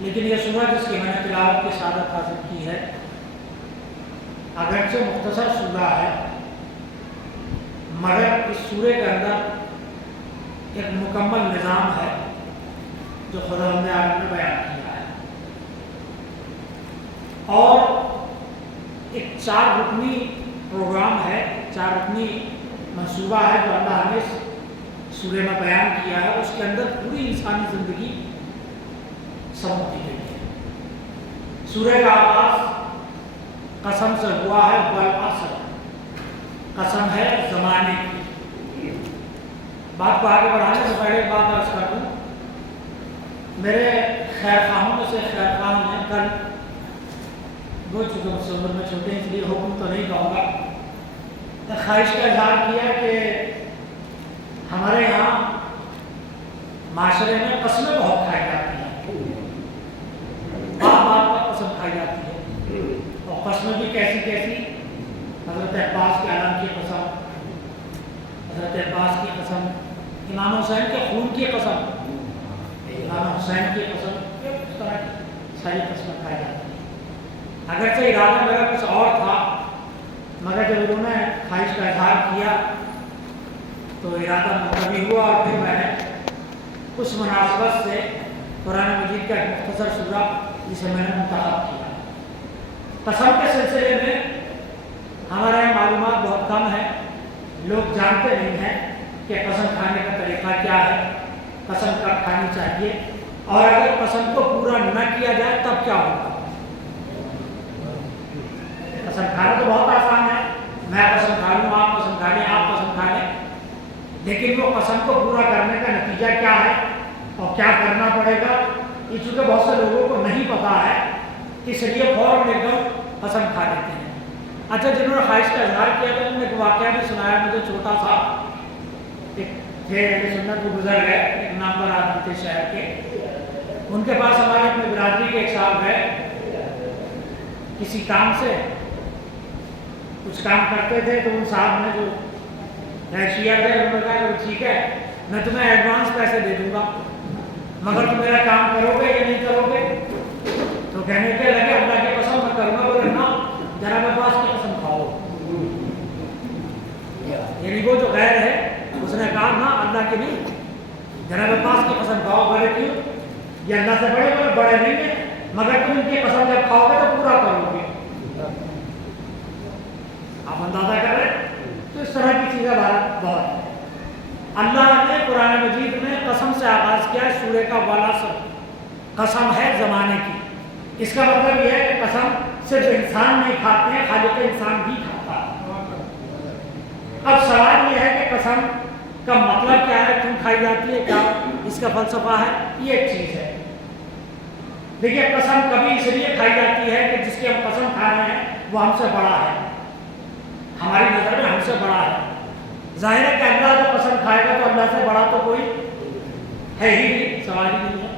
لیکن یہ سورہ جس کی میں نے تلاوت کی سعادت حاصل کی ہے اگرچہ مختصر سورہ ہے مگر اس سورے کے اندر ایک مکمل نظام ہے جو خداوند عالم نے بیان کیا ہے اور ایک 4 رکنی پروگرام ہے، 4 رکنی منصوبہ ہے جو اللہ نے اس سورے میں بیان کیا ہے۔ اس کے اندر پوری انسانی زندگی سمجھ کی گئی ہے۔ سورہ کا آغاز قسم سے ہوا ہے، والعصر، قسم ہے زمانے کی۔ بات کو آگے بڑھانے سے پہلے ایک بات عرض کر دوں، میرے خیر خواہوں میں سے خیر خواہ نے کل وہ چکے مجھ سے عمر میں چھوٹے ہیں اس لیے حکم تو نہیں کہوں گا، خواہش کا اظہار کیا کہ ہمارے یہاں معاشرے میں قسمیں بہت کھائی جاتی ہیں، بات بات پر قسم کھائی جاتی ہے، اور قسمیں بھی کیسی کیسی، حضرت عباس کے علم کی قسم، حضرت عباس کی قسم، امام حسین کے خون کی قسم، امام حسین کی قسم، اس طرح کی ساری قسمیں کھائی جاتی ہیں۔ اگرچہ ارادہ میرا کچھ اور تھا مگر جب انہوں نے خواہش کا اظہار کیا تو ارادہ ملتوی ہوا، اور پھر میں نے اس مناسبت سے قرآن مجید کا ایک مختصر سورہ جسے میں نے منتخب کیا۔ قسم کے سلسلے میں ہمارے یہاں معلومات بہت کم ہیں، لوگ جانتے نہیں ہیں کہ قسم کھانے کا طریقہ کیا ہے، قسم کب کھانی چاہیے، اور اگر قسم کو پورا نہ کیا جائے تب کیا ہوگا۔ قسم کھانا تو بہت آسان ہے، میں قسم کھا لوں، آپ قسم کھا لیں، آپ قسم کھا لیں، لیکن وہ قسم کو پورا کرنے کا نتیجہ کیا ہے اور کیا کرنا پڑے گا، یہ چونکہ بہت سے لوگوں کو نہیں پتا ہے اس لیے فوراً ایک دم قسم کھا لیتے ہیں۔ اچھا، جنہوں نے خواہش کا اظہار کیا تو انہوں نے ایک واقعہ بھی سنایا مجھے چھوٹا سا، ایک سنت کو گزر گئے، ایک نامور آدمی تھے شہر کے، ان کے پاس ہمارے اپنے برادری کے ایک صاحب ہے، کسی کام سے کچھ کام کرتے تھے تو ان صاحب نے جو حیثیت ہے انہوں نے کہا کہ ٹھیک ہے میں تمہیں ایڈوانس پیسے دے دوں گا مگر تم میرا کام کرو گے یا نہیں کرو گے؟ تو کہنے کے لگے اللہ کی قسم میں کروں گا، بولے نا جناب عباس کی قسم کھاؤ، یعنی وہ جو غیر ہے اس نے کہا نا اللہ کی نہیں، جناب عباس کی قسم کھاؤ۔ بولے کیوں؟ یہ اللہ سے بڑے، بولے بڑے نہیں ہیں مگر تم ان کی قسم جب کھاؤ گے تو پورا کرو گے۔ آپ اندازہ کر رہے ہیں؟ تو اس طرح کی چیزیں بہت ہے۔ اللہ نے قرآن مجید میں قسم سے آغاز کیا ہے، سورہ کا والعصر، قسم ہے زمانے کی۔ اس کا مطلب یہ ہے کہ قسم صرف انسان نہیں کھاتے ہیں، خالق انسان بھی کھاتا ہے۔ اب سوال یہ ہے کہ قسم کا مطلب کیا ہے، کیوں کھائی کھائی جاتی ہے، کیا اس کا فلسفہ ہے؟ یہ ایک چیز ہے۔ دیکھیے قسم کبھی اس لیے کھائی جاتی ہے کہ جس کی ہم قسم کھا رہے ہیں وہ ہم سے بڑا ہے، ہماری نظر میں ہم سے بڑا ہے۔ ظاہر ہے کہ اللہ جو قسم کھائے گا تو اللہ سے بڑا تو کوئی ہے ہی نہیں، سوال ہی نہیں ہے۔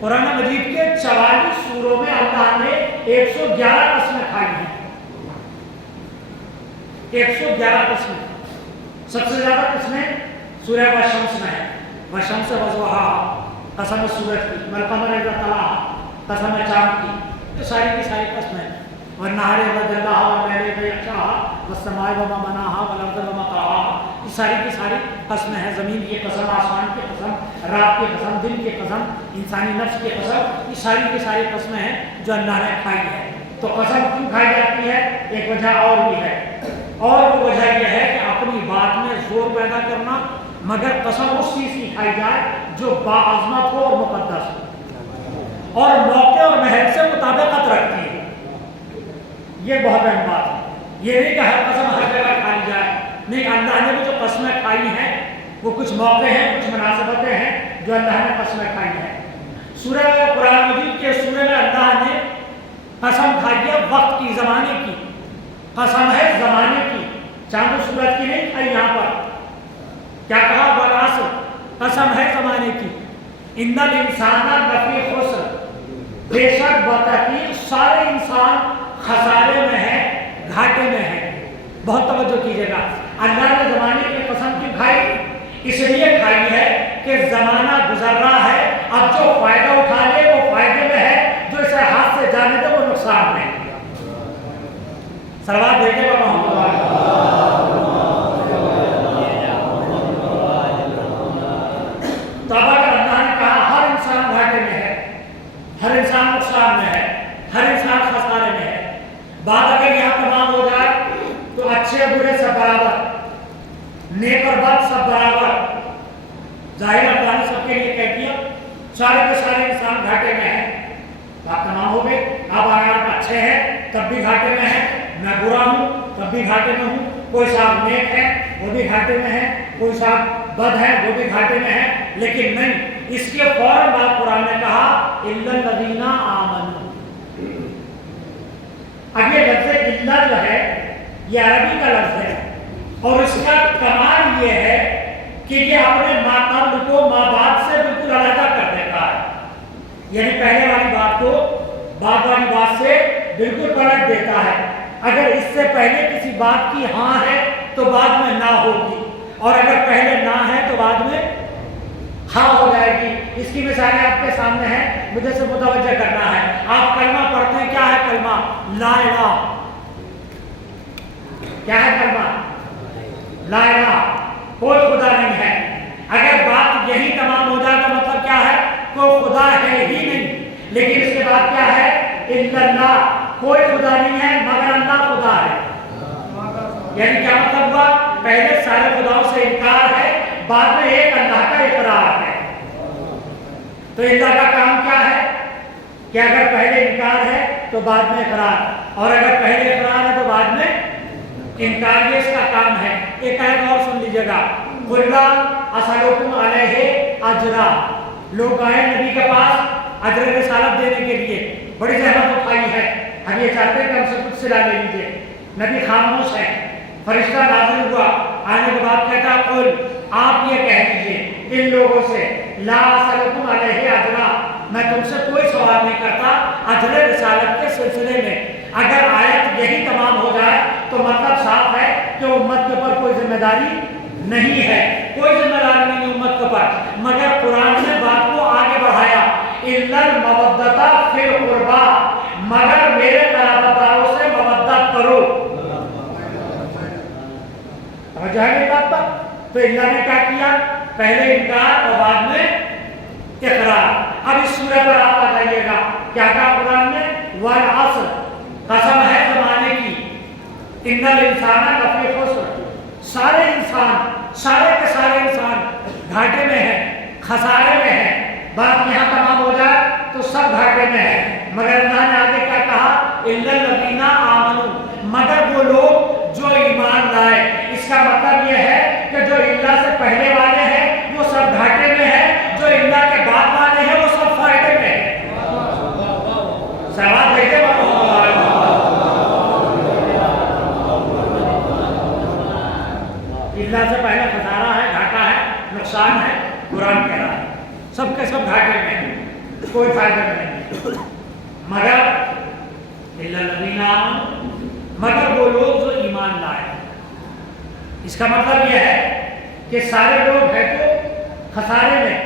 قرآن مجید کے 44 سوروں میں اللہ نے 111 قسمیں کھائی ہیں، 111 قسمیں۔ سب سے زیادہ قسمیں سورہ والشمس میں ہے، والشمس وضحاہا، قسم سورج کی، والقمر اذا طلاہا، قسم چاند کی، تو ساری کی ساری قسمیں ہیں۔ والنہار اذا جلاہا واللیل اذا یغشاہا والسماء وما بناہا والارض وما طحاہا، یہ ساری کی ساری قسمیں ہیں۔ زمین کی قسم، آسمان کی قسم، رات کی قسم، دن کی قسم، انسانی نفس کی قسم، یہ ساری کی ساری قسمیں ہیں جو اللہ نے کھائی ہے۔ تو قسم کیوں کھائی جاتی ہے؟ ایک وجہ اور بھی ہے، اور وہ وجہ یہ ہے کہ اپنی بات میں زور پیدا کرنا، مگر قسم اس چیز کی کھائی جائے جو باعظمت ہو اور مقدس ہو اور موقع اور محل سے مطابقت رکھتی ہے۔ یہ بہت اہم بات ہے۔ یہ نہیں کہ ہر قسم ہر جگہ کھائی جائے، نہیں، اللہ نے بھی جو قسمیں کھائی ہیں وہ کچھ موقع ہیں، کچھ مناسبتیں ہیں جو اللہ نے قسمیں کھائی ہیں۔ سورہ قرآن مجید کے سورہ میں اللہ نے قسم کھائی ہے وقت کی، زمانے کی قسم ہے، زمانے کی، چاند و سورج کی نہیں کھائی۔ یہاں پر کیا کہا؟ والعصر، قسم ہے زمانے کی، ان الانسان لفی خسر، بے شک بتحقیق سارے انسان خسارے میں ہے، گھاٹے میں ہے۔ بہت توجہ کیجیے گا، اللہ نے زمانے کی قسم کیوں کھائی؟ اس لیے کھائی ہے کہ زمانہ گزر رہا ہے، اب جو فائدہ اٹھا لے وہ فائدے میں ہے، جو اسے ہاتھ سے جانے دے وہ نقصان میں ہے۔ سلوات بھیجے گا محمد تو اب اگر اللہ نے کہا ہر انسان گھاٹے میں ہے، ہر انسان نقصان میں ہے، ہر انسان خسارے میں ہے، بات اگر یہاں تمام ہو جائے تو اچھے برے سب برابر، نیک اور بد سب برابر، ظاہر اللہ نے سب کے لیے کہہ دیا سارے کے سارے انسان گھاٹے میں ہیں، بات تمام ہو گئی۔ اب اگر آپ اچھے ہیں تب بھی گھاٹے میں ہیں، میں برا ہوں تب بھی گھاٹے میں ہوں، کوئی صاحب نیک ہے وہ بھی گھاٹے میں ہے، کوئی صاحب بد ہے وہ بھی گھاٹے میں ہے، لیکن نہیں، اس کے فوراً بعد قرآن نے کہا الا الذین آمنوا۔ اب یہ لفظ الا جو ہے یہ عربی کا لفظ ہے، اور اس کا کمال یہ ہے کہ یہ اپنے ماقبل کو ماں باپ سے بالکل علیحدہ کر دیتا ہے، یعنی پہلے والی بات کو بعد والی بات سے بالکل پلٹ دیتا ہے۔ اگر اس سے پہلے کسی بات کی ہاں ہے تو بعد میں نہ ہوگی، اور اگر پہلے نہ ہے تو بعد میں ہاں ہو جائے گی۔ اس کی مثالیں آپ کے سامنے ہیں، مجھے سے متوجہ کرنا ہے۔ آپ کلمہ پڑھتے ہیں، کیا ہے کلمہ؟ لا الہ۔ کیا ہے کلمہ؟ لا الہ، کوئی خدا نہیں ہے۔ اگر بات یہی تمام ہو جائے تو مطلب کیا ہے؟ کوئی خدا ہے ہی نہیں، لیکن اس کے بعد کیا ہے؟ الا اللہ، کوئی خدا نہیں ہے مگر اللہ خدا ہے۔ یعنی کیا مطلب ہوا؟ پہلے سارے خداؤں سے انکار ہے، بعد میں ایک اللہ کا اقرار ہے۔ تو اللہ کا کام کیا ہے کہ اگر پہلے انکار ہے تو بعد میں اقرار، اور اگر پہلے اقرار ہے تو بعد میں انکار، یہ اس کا کام ہے۔ ایک آیت اور سن لیجیے گا، قُلْ لَا أَسْأَلُكُمْ عَلَيْهِ أَجْرًا، لوگ آئے نبی کے پاس اجر رسالت دینے کے لیے، بڑی زحمت اٹھائی ہے، ہم یہ چاہتے ہیں کہ ہم سے کچھ صلہ لے لیجیے، نبی خاموش ہے، فرشتہ نازل ہوا، آنے کے بعد کہتا قل، آپ یہ کہہ دیجیے ان لوگوں سے لا أسألكم علیہ اجرا، میں تم سے کوئی سوال نہیں کرتا اجر رسالت کے سلسلے میں۔ اگر آیت یہی تمام ہو جائے تو مطلب صاف ہے کہ امت کے اوپر کوئی ذمہ داری نہیں ہے، کوئی ذمہ داری نہیں امت کے اوپر، مگر قرآن نے بات کو آگے بڑھایا، الا المودۃ فی القربی، مگر میرے قرابت داروں سے مودت کرو۔ توجہ ہے میری بات پر؟ تو اللہ نے کیا کیا؟ پہلے انکار اور بعد میں اقرار۔ اب اس سورہ پر آپ آ جائیے گا، کیا کہا قرآن نے؟ والعصر، قسم ہے زمانے کی، ان الانسان لفی خسر، سارے انسان، سارے کے سارے انسان گھاٹے میں ہیں، خسارے میں ہیں۔ بات یہاں تمام ہو جائے تو سب گھاٹے میں ہیں، مگر اللہ نے آگے کیا کہا؟ الا الذین آمنوا، مگر وہ لوگ جو ایمان لائے۔ اس کا مطلب یہ ہے کہ جو اللہ سے پہلے والے ہیں وہ سب گھاٹے نقصان ہے، قرآن کہہ رہا ہے سب کے سب گھاٹے میں ہیں، کوئی فائدہ نہیں، مگر الا الذین آمنوا، مگر وہ لوگ جو ایمان لائے۔ اس کا مطلب یہ ہے کہ سارے لوگ ہیں تو خسارے میں۔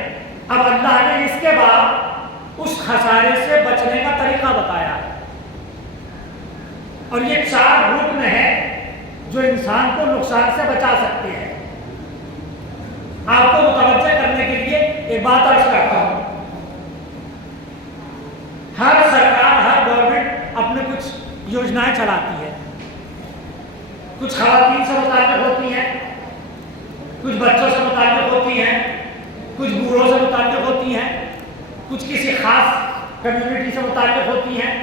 اب اللہ نے اس کے بعد اس خسارے سے بچنے کا طریقہ بتایا، اور یہ 4 رکن ہیں جو انسان کو نقصان سے بچا سکتے ہیں۔ آپ کو متوجہ کرنے کے لیے ایک بات عرض کرتا ہوں، ہر سرکار، ہر گورنمنٹ اپنے کچھ یوجنائیں چلاتی ہے، کچھ خواتین سے متعلق ہوتی ہیں، کچھ بچوں سے متعلق ہوتی ہیں، کچھ بوڑھوں سے متعلق ہوتی ہیں، کچھ کسی خاص کمیونٹی سے متعلق ہوتی ہیں۔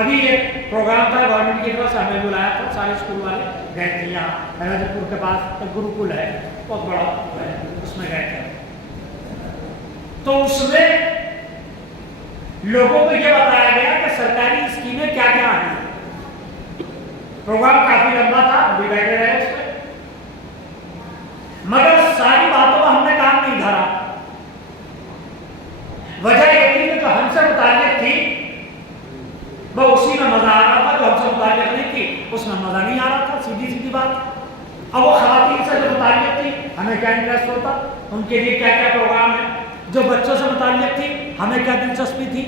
ابھی ایک پروگرام تھا گورنمنٹ کی طرف سے، ہمیں بلایا تھا، سارے اسکول والے گئے تھے، یہاں حیدر پور کے پاس ایک گروکل ہے بہت بڑا ہے، اس میں گئے تھے۔ تو اس میں لوگوں کو یہ بتایا گیا کہ سرکاری اسکیمیں کیا کیا ہیں۔ پروگرام کافی لمبا تھا، بھی بیٹھے رہے اس پہ، مگر ساری باتوں کا ہم نے کام نہیں دھرا۔ وجہ یہ تھی کہ جو ہم سے متعلق تھی وہ اسی میں مزہ آ رہا تھا، جو ہم سے متعلق نہیں تھی اس میں مزہ نہیں آ رہا تھا، سیدھی سیدھی بات۔ اب وہ خواتین سے جو متعلق تھی ہمیں کیا انٹرسٹ ہوتا، ان کے لیے کیا کیا پروگرام ہے، جو بچوں سے متعلق تھی ہمیں کیا دلچسپی تھی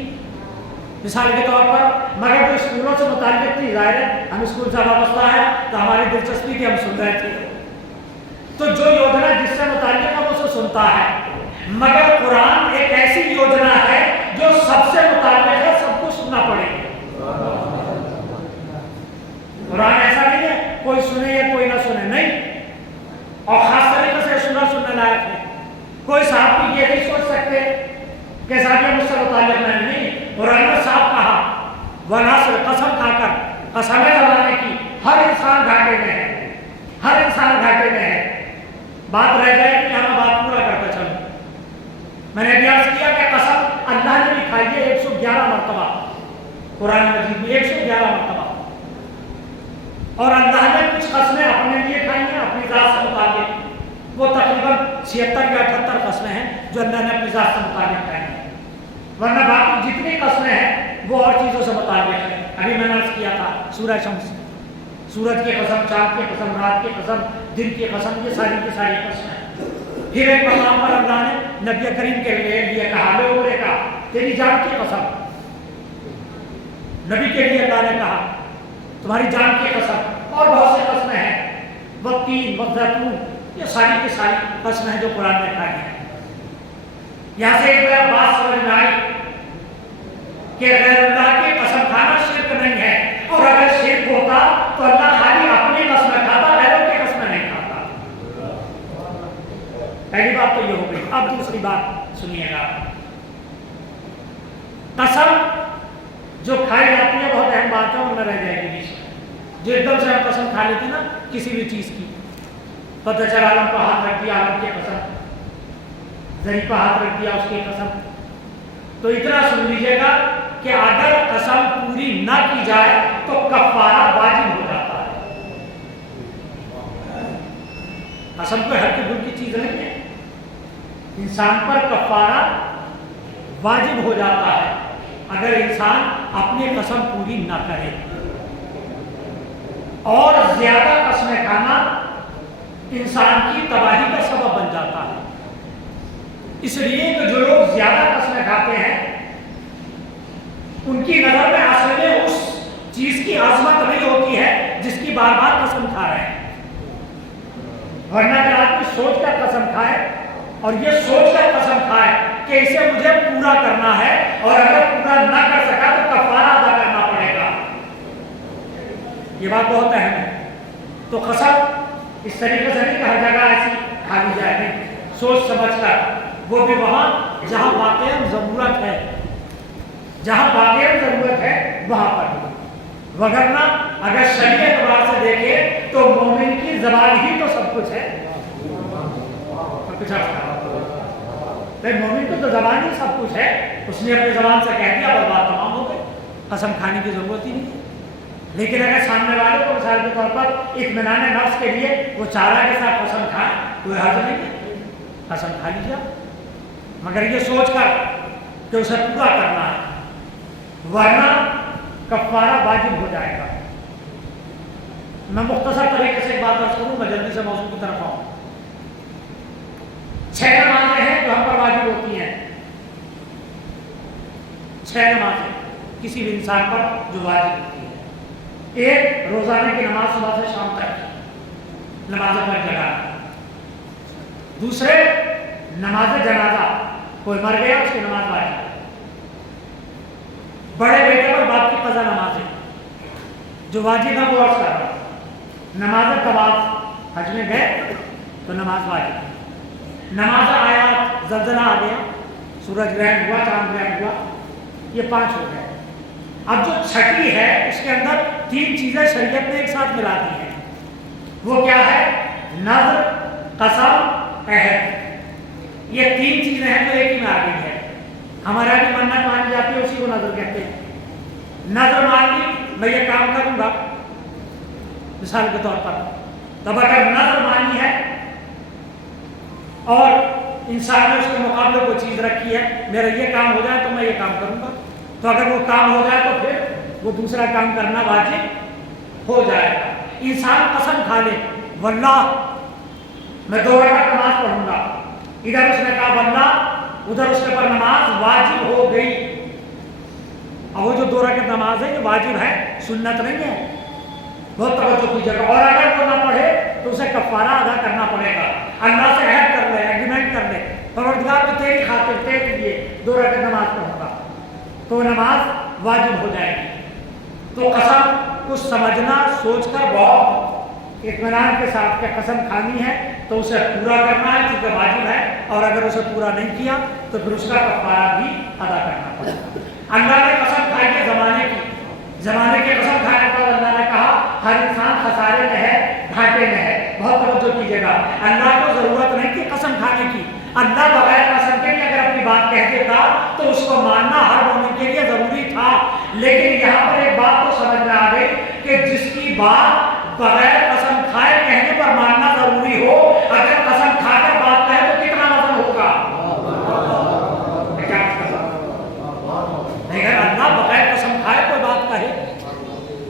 مثال کے طور پر، مگر جو اسکولوں سے متعلق تھی، ظاہر ہے ہم اسکول سے وابستہ ہے تو ہماری دلچسپی تھی، ہم سن رہے تھے۔ تو جو یوجنا جس سے متعلق ہے وہ اسے سنتا ہے، مگر قرآن ایک ایسی یوجنا ہے جو سب سے متعلق ہے، سب کو سننا پڑے گا۔ قرآن ایسا نہیں ہے کوئی سنے یا کوئی نہ سنے، نہیں، اور خاص طریقے سے سننے لائق ہے۔ کوئی صاحب بھی یہ نہیں سوچ سکتے کہ صاحب یہ مجھ سے متعلق نہیں، قرآن نے صاحب کہا، والعصر، قسم کھا کر، قسم زمانے کی، ہر انسان گھاٹے میں ہے، ہر انسان گھاٹے میں ہے۔ بات رہ جائے کہ ہمیں بات پورا کرتا چلوں، میں نے بیان کیا کہ قسم اللہ نے بھی کھائی ہے 111 مرتبہ قرآن مجید میں، 111 مرتبہ، اور اللہ نے کچھ قسمیں اپنے لیے کھائی ہیں اپنی ذات سے متعلق، وہ تقریباً 76 یا 78 قسمیں ہیں جو اللہ نے اپنی ذات سے متعلق کھائی ہیں، ورنہ باقی جتنی قسمیں ہیں وہ اور چیزوں سے متعلق ہیں۔ ابھی میں نے عرض کیا تھا سورہ شمس، سورج کی قسم، چاند کی قسم، رات کی قسم، دن کی قسم، یہ ساری کی ساری قسمیں۔ پھر ایک مقام پر اللہ نے نبی کریم کے لیے کہا، لوگوں نے کہا تیری جان کی قسم، نبی کے لیے اللہ نے کہا تمہاری جان کی قسم، اور بہت سی قسمیں ہیں، والتین والزیتون، یہ ساری کی ساری قسمیں ہیں جو قرآن نے کھائی ہیں۔ یہاں سے ایک بار بات سمجھ میں آئی کہ غیر اللہ کی قسم کھانا شرک نہیں ہے، اور اگر شرک ہوتا تو اللہ خالی اپنی قسمیں کھاتا، غیروں کی قسمیں نہیں کھاتا۔ پہلی بات تو یہ ہو گئی۔ اب دوسری بات سنیے گا، قسم جو کھائی جاتی ہے بہت اہم بات ہے، اور نہ رہ جائے گی بیچ میں۔ جو ایک دم سے ہم قسم کھا لیتے نا کسی بھی چیز کی، پتہ چلا عالم پر ہاتھ رکھ دیا، عالم کی قسم، زری پر ہاتھ رکھ دیا، اس کی قسم، تو اتنا سن لیجیے گا کہ اگر قسم پوری نہ کی جائے تو کفارہ واجب ہو جاتا ہے۔ قسم کوئی ہلکی پھلکی چیز نہیں ہے، انسان پر کفارہ واجب ہو جاتا ہے اگر انسان اپنی قسم پوری نہ کرے، اور زیادہ قسمیں کھانا انسان کی تباہی کا سبب بن جاتا ہے۔ اس لیے کہ جو لوگ زیادہ قسمیں کھاتے ہیں ان کی نظر میں اصل میں اس چیز کی عظمت نہیں ہوتی ہے جس کی بار بار قسم کھا رہے ہیں، ورنہ اگر آدمی سوچ کر قسم کھائے اور یہ سوچ کر قسم کھائے کہ اسے مجھے پورا کرنا ہے، اور اگر پورا نہ کر سکا تو کفارہ ادا کرنا پڑے گا، یہ بات بہت اہم ہے۔ تو قسم اس طریقے سے نہیں کہ ہر جگہ ایسی کھا لی جائے، نہیں، سوچ سمجھ کر، وہ بھی وہاں جہاں واقعی ضرورت ہے، جہاں واقعی ضرورت ہے وہاں پر، وگرنہ اگر شرعی اعتبار سے دیکھیں تو مومن کی زبان ہی تو سب کچھ ہے، مومن کو تو زبان ہی سب کچھ ہے، اس نے اپنی زبان سے کہہ دیا اور بات تمام ہو گئی، قسم کھانے کی ضرورت ہی نہیں ہے۔ لیکن اگر سامنے والے کو مثال کے طور پر اطمینان نفس کے لیے وہ چارہ کے ساتھ قسم کھائے کوئی حرج نہیں ہے، قسم کھا لیجیے، مگر یہ سوچ کر کہ اسے پورا کرنا ہے، ورنہ کفارہ واجب ہو جائے گا۔ میں مختصر طریقے سے ایک بات عرض کروں، میں جلدی سے موضوع کی طرف آؤں۔ 6 نمازیں ہیں جو ہم پر واجب ہوتی ہیں، 6 نمازیں کسی بھی انسان پر جو واجب ہوتی ہے۔ ایک، روزانے کی نماز صبح سے شام تک نماز پر جگانا۔ دوسرے، نماز جنازہ، کوئی مر گیا اس کی نماز واجب ہے۔ بڑے بیٹے پر باپ کی قضا نمازیں جو واجب ہے وہ عرض کر رہا ہوں۔ نماز طواف، حج میں گئے تو نماز واجب ہے۔ نماز آیات، زلزلہ آ گیا، سورج گرہن ہوا، چاند گرہن ہوا، یہ 5 ہو گئے۔ اب جو چھٹی ہے اس کے اندر 3 چیزیں شریعت نے ایک ساتھ ملا دی ہیں، وہ کیا ہے؟ نذر، قسم، عہد۔ یہ 3 چیزیں ہیں جو ایک ہی میں آ گئی ہے۔ ہمارا بھی منت مانی جاتی ہے، اسی کو نذر کہتے ہیں۔ نذر مان لی میں یہ کام کروں گا مثال کے طور پر، تب اگر نذر مانی ہے اور انسان نے اس کے مقابلے کو چیز رکھی ہے، میرا یہ کام ہو جائے تو میں یہ کام کروں گا، تو اگر وہ کام ہو جائے تو پھر وہ دوسرا کام کرنا واجب ہو جائے گا۔ انسان قسم کھا لے، واللہ میں 2 رکعت نماز پڑھوں گا، ادھر اس نے کہا واللہ، ادھر اس کے پر نماز واجب ہو گئی۔ اب وہ جو 2 رکعت نماز ہے یہ واجب ہے، سنت نہیں ہے، بہت توجہ کیجیے گا۔ اور اگر وہ نہ پڑھے تو اسے کفارہ ادا کرنا پڑے گا، اللہ سے عہد کر لے، ایگریمنٹ کر لے، پروردگار میں تیری خاطر تیرے لیے 2 رکعت نماز پڑھوں گا، تو نماز واجب ہو جائے گی۔ تو قسم کو سمجھنا، سوچ کر بہت اطمینان کے ساتھ کہ قسم کھانی ہے تو اسے پورا کرنا ہے چونکہ واجب ہے، اور اگر اسے پورا نہیں کیا تو پھر اس کا کفارہ بھی ادا کرنا پڑے گا۔ اللہ نے قسم کھائی ہے زمانے کی قسم کھانے پر اللہ نے کہا ہر انسان خسارے میں ہے، گھاٹے میں ہے۔ بہت توجہ کیجیے گا، اللہ کو ضرورت نہیں تھی قسم کھانے کی، اللہ بغیر قسم کے لیے اگر اپنی بات کہہ دیتا تو اس کو ماننا ہر مومن کے لیے ضروری تھا، لیکن یہاں پر ایک بات تو سمجھ میں آ گئی کہ جس کی بات بغیر قسم کھائے کہنے پر ماننا ضروری ہو، اگر قسم کھا کر بات کہے تو کتنا وزن ہوگا؟ اگر اللہ بغیر قسم کھائے کوئی بات کہے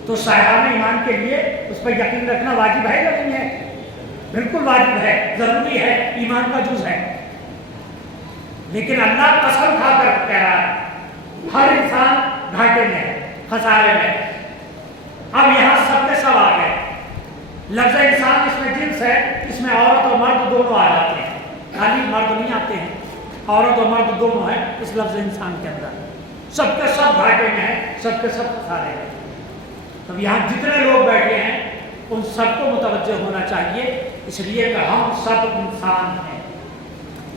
تو صاحبان ایمان کے لیے اس پر یقین رکھنا واجب ہے یا نہیں ہے؟ بالکل واجب ہے، ضروری ہے، ایمان کا جز ہے۔ لیکن اللہ قسم کھا کر کہہ رہا ہے ہر انسان گھاٹے میں ہے، خسارے میں۔ اب یہاں سب کے سب آ گئے، لفظ انسان اس میں جنس ہے، اس میں عورت اور مرد دونوں آ جاتے ہیں، خالی مرد نہیں آتے ہیں، عورت اور مرد دونوں ہیں اس لفظ انسان کے اندر۔ سب کے سب گھاٹے میں ہیں، سب کے سب خسارے میں۔ اب یہاں جتنے لوگ بیٹھے ہیں ان سب کو متوجہ ہونا چاہیے، اس لیے کہ ہم سب انسان ہیں،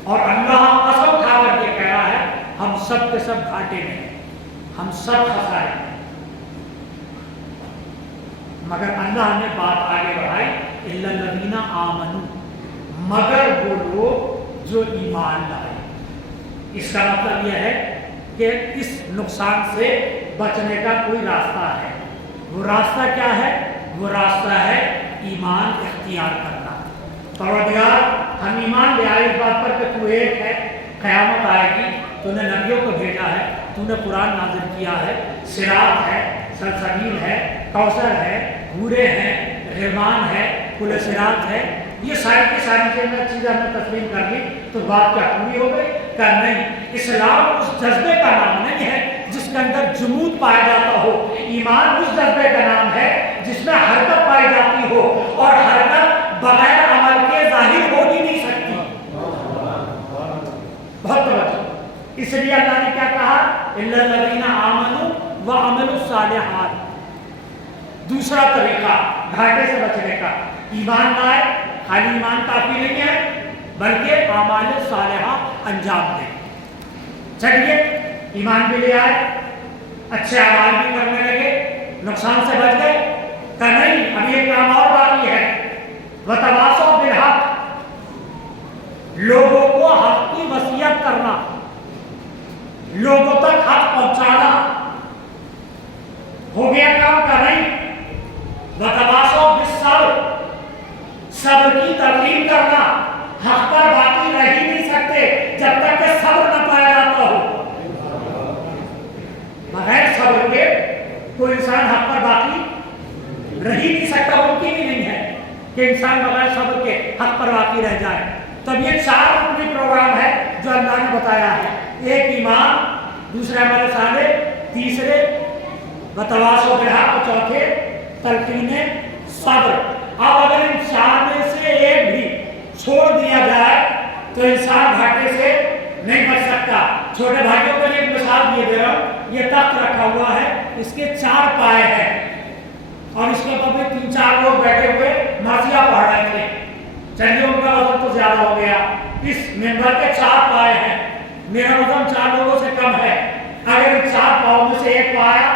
اور اللہ قسم کھا کر کے کہہ رہا ہے ہم سب کے سب گھاٹے میں ہیں، ہم سب خسارے ہیں۔ مگر اللہ نے بات آگے بڑھائی، الا الذین آمنوا، مگر وہ لوگ جو ایمان لائے۔ اس کا مطلب یہ ہے کہ اس نقصان سے بچنے کا کوئی راستہ ہے۔ وہ راستہ کیا ہے؟ وہ راستہ ہے ایمان اختیار کرنا۔ پروردگار ہم ایمان لے آئے اس بات پر کہ تو ایک ہے، قیامت آئے گی، تو نے نبیوں کو بھیجا ہے، تو نے قرآن نازل کیا ہے، صراط ہے، سلسبیل ہے، کوثر ہے، حوریں ہیں، رحمان ہے، پل صراط ہے، یہ ساری کی ساری چیزیں ہم نے تسلیم کر لی تو بات کیا پوری ہو گئی؟ کہ نہیں، اسلام اس جذبے کا نام نہیں ہے جس کے اندر جمود پایا جاتا ہو، ایمان اس جذبے کا نام ہے جس میں حرکت پائی جاتی ہو، اور حرکت بغیر عمل کے ظاہر ہو ہی نہیں سکتی۔ بہت توجہ، اس لیے اللہ نے کیا کہا؟ الا الذین آمنوا وعملوا الصالحات۔ دوسرا طریقہ گھاٹے سے بچنے کا، ایمان لائے، خالی ایمان کافی نہیں ہے بلکہ اعمال صالحہ انجام دیں۔ چلیے ایمان بھی لے آئے، اچھے اعمال بھی کرنے لگے، نقصان سے بچ گئے، کہ نہیں ابھی ایک کام اور باقی ہے، وتواصوا بالحق، لوگوں کو حق کی وصیت کرنا، لوگوں تک حق پہنچانا، ہو گیا کام کا نہیں؟ وتواصوا بالصبر، صبر کی ترغیب کرنا، حق پر باقی رہ ہی نہیں کہ انسان بغیر صبر کے حق پر واقع رہ جائے. تب یہ 4 رکنی پروگرام ہے جو اللہ نے بتایا ہے. ایک ایمان، دوسرے عمل صالح، تیسرے بتواصوا بالحق، اور چوتھے تلقین صبر. اب اگر ان 4 میں سے ایک بھی چھوڑ دیا جائے تو انسان گھاٹے سے نہیں بچ سکتا. چھوٹے بھائیوں کو ایک مثال یہ دے رہا ہوں. یہ تخت رکھا ہوا ہے، اس کے 4 پائے ہیں اور اس کے اوپر 3-4 لوگ بیٹھے ہوئے مرثیہ پڑھ رہے تھے. چلیے ان کا وزن تو زیادہ ہو گیا. اس ممبر کے 4 پائے ہیں، میرا وزن 4 لوگوں سے کم ہے. اگر ان 4 پاؤں میں سے ایک پایا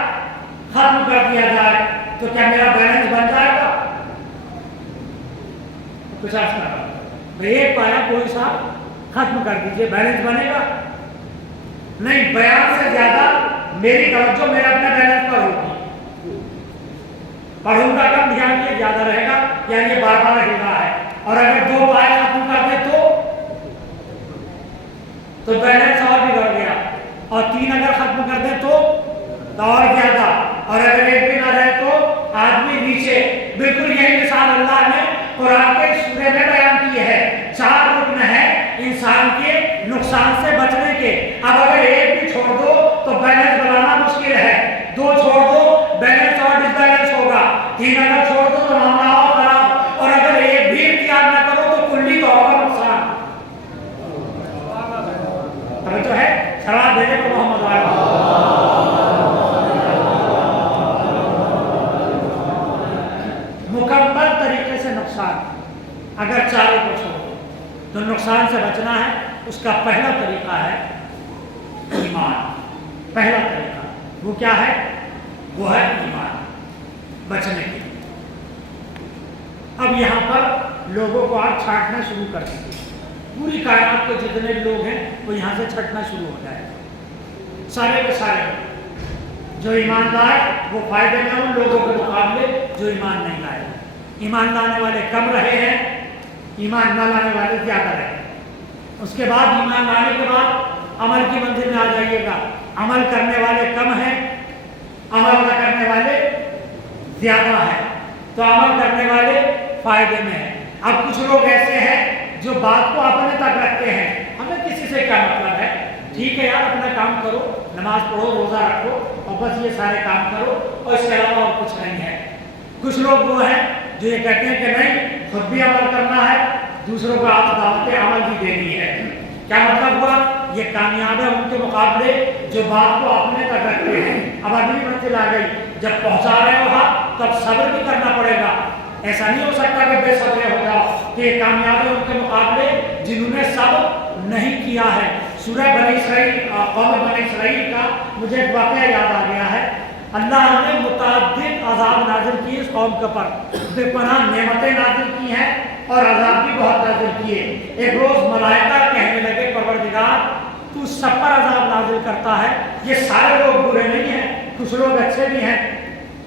ختم کر دیا جائے تو کیا میرا بیلنس بن جائے گا؟ کچھ عرض کر رہا ہوں، ایک پایا کوئی صاحب ختم کر دیجئے، بیلنس بنے گا؟ نہیں. بیان سے زیادہ میری توجہ میرے اپنے بیلنس پر ہوگی. پڑھوں گا کم، دھیان یہ زیادہ رہے گا، یعنی یہ بار بار ہل رہا ہے. اور اگر 2 پائے ختم کر دے تو بیلنس اور بھی بڑھ گیا. اور 3 اگر ختم کر دے تو اور زیادہ. اور اگر ایک بھی نہ رہے تو آدمی نیچے. بالکل یہی مثال اللہ نے قرآن کے سورے میں بیان کی ہے. 4 رکن ہیں انسان کے نقصان سے بچنے کے. اب اگر ایک بھی چھوڑ دو تو بیلنس بنانا مشکل ہے. 2 چھوڑ دو بیلنس اور ڈس بیلنس ہوگا. 3 اگر چھوڑ دو تو معاملہ اور خراب. اور اگر ایک بھی اختیار نہ کرو تو کلی طور پر نقصان. توجہ ہے؟ شراب دینے کو محمد مکمل طریقے سے نقصان. اگر 4 کو چھوڑو تو نقصان سے بچنا ہے. اس کا پہلا طریقہ ہے ایمان. پہلا طریقہ وہ کیا ہے؟ وہ ہے ایمان بچنے کے لیے. اب یہاں پر لوگوں کو آپ چھانٹنا شروع کر دیتے. پوری کائنات کے جتنے لوگ ہیں وہ یہاں سے چھٹنا شروع ہو جائے. سارے کے سارے جو ایمان لائے وہ فائدے میں ان لوگوں کے مقابلے جو ایمان نہیں لائے. ایمان لانے والے کم رہے ہیں، ایمان نہ لانے والے زیادہ رہے. اس کے بعد ایمان لانے کے بعد عمل کی منزل میں آ جائیے گا. عمل کرنے والے کم ہیں، عمل نہ کرنے والے زیادہ ہیں. تو عمل کرنے والے فائدے میں ہیں. اب کچھ لوگ ایسے ہیں جو بات کو اپنے تک رکھتے ہیں. ہمیں کسی سے کیا مطلب ہے، ٹھیک ہے یار اپنا کام کرو، نماز پڑھو، روزہ رکھو اور بس یہ سارے کام کرو اور اس کے علاوہ اور کچھ نہیں ہے. کچھ لوگ وہ ہیں جو یہ کہتے ہیں کہ نہیں خود بھی عمل کرنا ہے، دوسروں کو آپ دعوت عمل بھی دینی ہے. کیا مطلب ہوا؟ یہ کامیاب ہے ان کے مقابلے جو بات کو اپنے تک رکھتے ہیں. اب اگلی منزل آ گئی، جب پہنچا رہے ہو تب صبر بھی کرنا پڑے گا. ایسا نہیں ہو سکتا کہ بے صبر ہو جاؤ کہ یہ کامیاب ہے ان کے مقابلے جنہوں نے صبر نہیں کیا ہے. سورہ بنی اسرائیل، قوم بنی اسرائیل کا مجھے ایک واقعہ یاد آ گیا ہے. اللہ نے متعدد عذاب نازل کیے اس قوم کے پر، بے پناہ نعمتیں نازل کی ہیں اور عذاب بھی بہت نازل کیے. ایک روز ملائکہ کہنے لگے پروردگار تو سب پر عذاب نازل کرتا ہے، یہ سارے لوگ برے نہیں ہیں، کچھ لوگ اچھے بھی ہیں،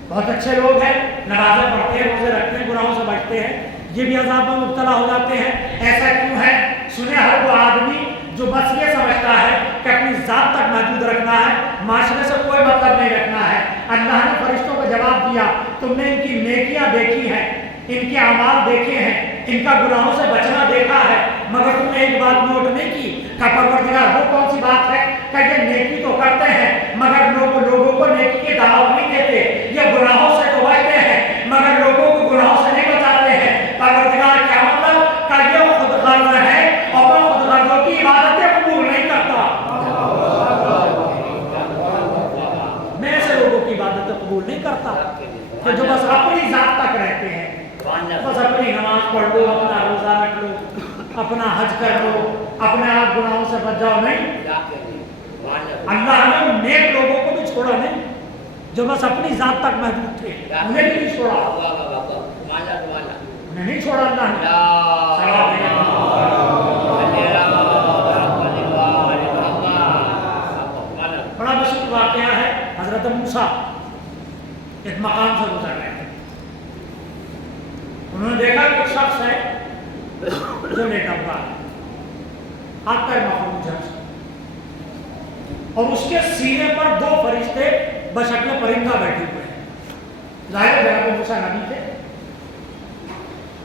بہت اچھے لوگ ہیں، نمازیں پڑھتے ہیں، روزے رکھتے ہیں، گناہوں سے بچتے ہیں، یہ بھی عذاب میں مبتلا ہو جاتے ہیں. ایسا کیوں ہے؟ سنے ہر وہ آدمی جو بس یہ سمجھتا ہے کہ اپنی ذات تک محدود رکھنا ہے، معاشرے سے کوئی مطلب نہیں رکھنا ہے. اللہ نے فرشتوں کو جواب دیا تم نے ان کی نیکیاں دیکھی ہیں، ان کے اعمال دیکھے ہیں، ان کا گناہوں سے بچنا دیکھا ہے، مگر تم نے ایک بات نوٹ نہیں کی کہ پروردگار وہ کون سی بات ہے کہ یہ نیکی تو کرتے ہیں مگر لوگوں کو نیکی کی دعوت نہیں دیتے، یہ گناہوں سے تو بچتے ہیں مگر لوگوں کو گناہوں سے نہیں بچاتے ہیں. پروردگار کیا مطلب کہ یہ خود غرض ہے اور وہ خود غرضوں کی عبادتیں قبول نہیں کرتا. میں ایسے لوگوں کی عبادتیں قبول نہیں کرتا کہ جو بس اپنی ذات تک رہتے ہیں، بس اپنی نماز پڑھ لو، اپنا روزہ رکھ لو، اپنا حج کر لو، اپنے آپ گناہوں سے بچ جاؤ. نہیں، اللہ نے ان نیک لوگوں کو بھی چھوڑا نہیں جو بس اپنی ذات تک محدود تھے، انہیں بھی نہیں چھوڑا. نہیں چھوڑا اللہ نے. بڑا مشہور واقعہ ہے. حضرت موسیٰ ایک مقام سے گزر رہے تھے. انہوں نے دیکھا کہ ایک شخص ہے جو لیٹا ہوا ہے، ہاتھ پیر مفلوج ہے اور اس کے سینے پر 2 فرشتے بشکل پرندہ بیٹھے ہوئے ہیں. ظاہر ہے جناب موسیٰ نبی تھے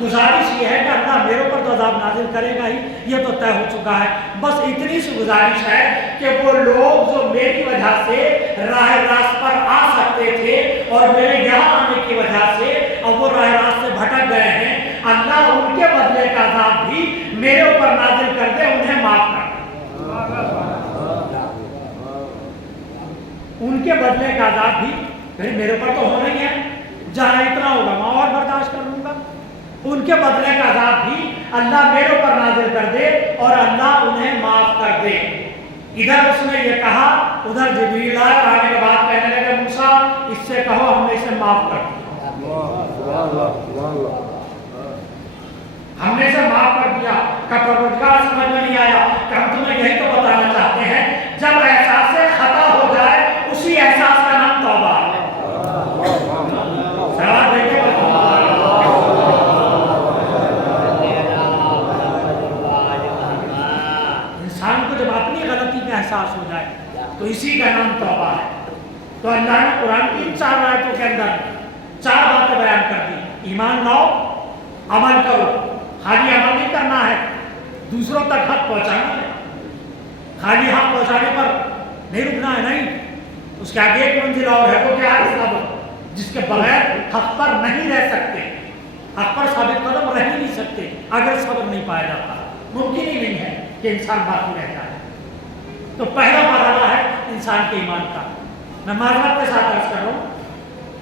گزارش یہ ہے کہ اللہ میرے اوپر تو عذاب نازل کرے گا ہی، یہ تو طے ہو چکا ہے. بس اتنی سی گزارش ہے کہ وہ لوگ جو میری وجہ سے راہ راست پر آ سکتے تھے اور میرے یہاں آنے کی وجہ سے اب وہ راہ راست سے بھٹک گئے ہیں، اللہ ان کے بدلے کا عذاب بھی میرے اوپر نازل کر دے، انہیں معاف کر دے. ان کے بدلے کا عذاب بھی میرے اوپر تو ہونا ہی ہے، جہاں اتنا ہوگا میں اور برداشت کر لوں گا. ان کے بدلے کا عذاب بھی اللہ میرے اوپر نازل کر دے اور اللہ انہیں معاف کر دے. ادھر اس نے یہ کہا، ادھر جبریل آنے کے بعد کہنے لگے موسیٰ اس سے کہو ہم نے اسے معاف کر دیا، ہم نے اسے معاف کر دیا. کہ پروردگار سمجھ میں نہیں آیا کہ ہم تمہیں یہی تو بتانا چاہتے ہیں جب احساس خطا ہو جائے اسی احساس کا نام توبہ ہے. سوال دیکھیں انسان کو جب اپنی غلطی کا احساس ہو جائے تو اسی کا نام توبہ ہے. تو اللہ نے قرآن کی 4 آیتوں کے اندر 4 باتیں بیان کر دی. ایمان لاؤ، عمل کرو. خالی عمل نہیں کرنا ہے، دوسروں تک حق پہنچانا ہے. خالی حق پہنچانے پر نہیں رکنا ہے، نہیں. اس کے آگے ایک منزل اور ہے، وہ کیا ہے؟ صبر، جس کے بغیر حق پر نہیں رہ سکتے، حق پر ثابت قدم رہ ہی نہیں سکتے اگر صبر نہیں پایا جاتا. ممکن ہی نہیں ہے کہ انسان باقی رہ جائے. تو پہلا مرحلہ ہے انسان کے ایمان کا. میں معذرت کے ساتھ عرض کر رہا ہوں،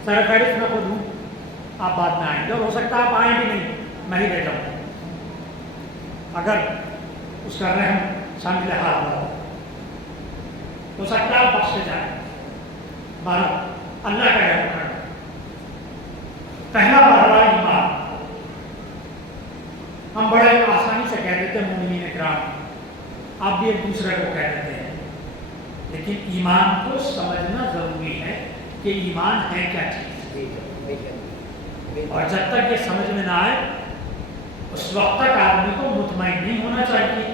سر فہرست میں خود ہوں، آپ بعد میں آئیں گے اور ہو سکتا ہے آپ آئیں بھی نہیں، میں ہی رہ جاؤں اگر اس کا رحم شامل حال ہو سکتا ہے آپ بخشے جائیں. اللہ کا رحم کرنا. پہلا مرحلہ ایمان. ہم بڑے آسانی سے کہہ دیتے ہیں مومنین اکرام، آپ بھی ایک دوسرے کو کہہ دیتے ہیں، لیکن ایمان کو سمجھنا ضروری ہے کہ ایمان ہے کیا چیز. اور جب تک یہ سمجھ میں نہ آئے اس وقت تک آدمی کو مطمئن نہیں ہونا چاہیے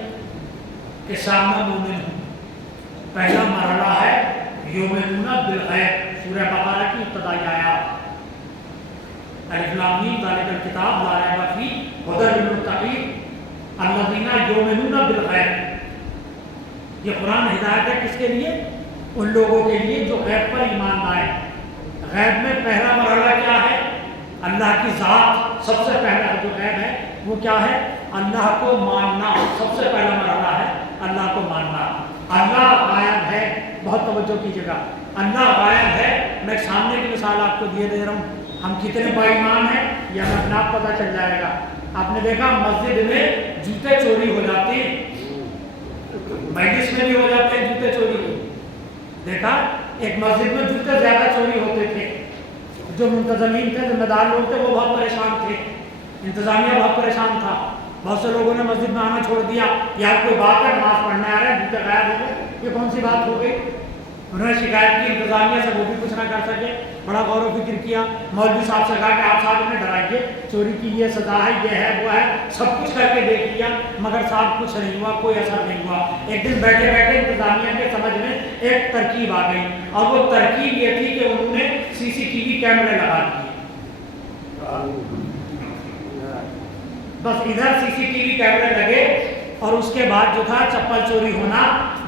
کہ سامنے مومن ہوں. پہلا مرحلہ ہے یؤمنون بالغیب. سورہ بقرہ کی ابتدائی آیات، الف لام میم ذالک الکتاب لا ریب فیہ ھدی للمتقین الذین یؤمنون بالغیب. یہ قرآن ہدایت ہے کس کے لیے؟ ان لوگوں کے لیے جو غیب پر ایمان لائے. غیب میں پہلا مرحلہ کیا ہے؟ اللہ کی ذات. سب سے پہلا جو غیب ہے وہ کیا ہے؟ اللہ کو ماننا. سب سے پہلا مرحلہ ہے اللہ کو ماننا. اللہ غائب ہے، بہت توجہ کیجیے گا. اللہ غائب ہے. میں سامنے کی مثال آپ کو دے رہا ہوں. ہم کتنے با ایمان ہیں یہ ہمیں اپنا آپ پتہ چل جائے گا. آپ نے دیکھا مسجد میں جوتے چوری ہو جاتے ہیں، مجلس میں بھی ہو جاتے ہیں جوتے چوری. دیکھا ایک مسجد میں جوتے زیادہ چوری ہوتے تھے. جو منتظمین تھے، ذمہ دار لوگ تھے، وہ بہت پریشان تھے. انتظامیہ بہت پریشان تھا. بہت سے لوگوں نے مسجد میں آنا چھوڑ دیا. یا کوئی بات ہے نماز پڑھنے آ رہے ہیں جوتے غائب ہو گئے، یہ کون سی بات ہو گئی؟ انہوں نے شکایت کی انتظامیہ سے، وہ بھی کچھ نہ کر سکے. بڑا غور و فکر کیا. مولوی صاحب سے کہا کہ آپ صاحب انہیں ڈرائیے، چوری کی یہ سزا ہے، یہ ہے وہ ہے. سب کچھ کر کے دیکھ لیا مگر صاحب کچھ نہیں ہوا، کوئی اثر نہیں ہوا. ایک دن بیٹھے بیٹھے انتظامیہ کے سمجھ میں ایک ترکیب آ گئی، اور وہ ترکیب یہ تھی کہ انہوں نے CCTV کیمرے لگا دیے. بس ادھر CCTV کیمرے لگے اور اس کے بعد جو تھا چپل چوری ہونا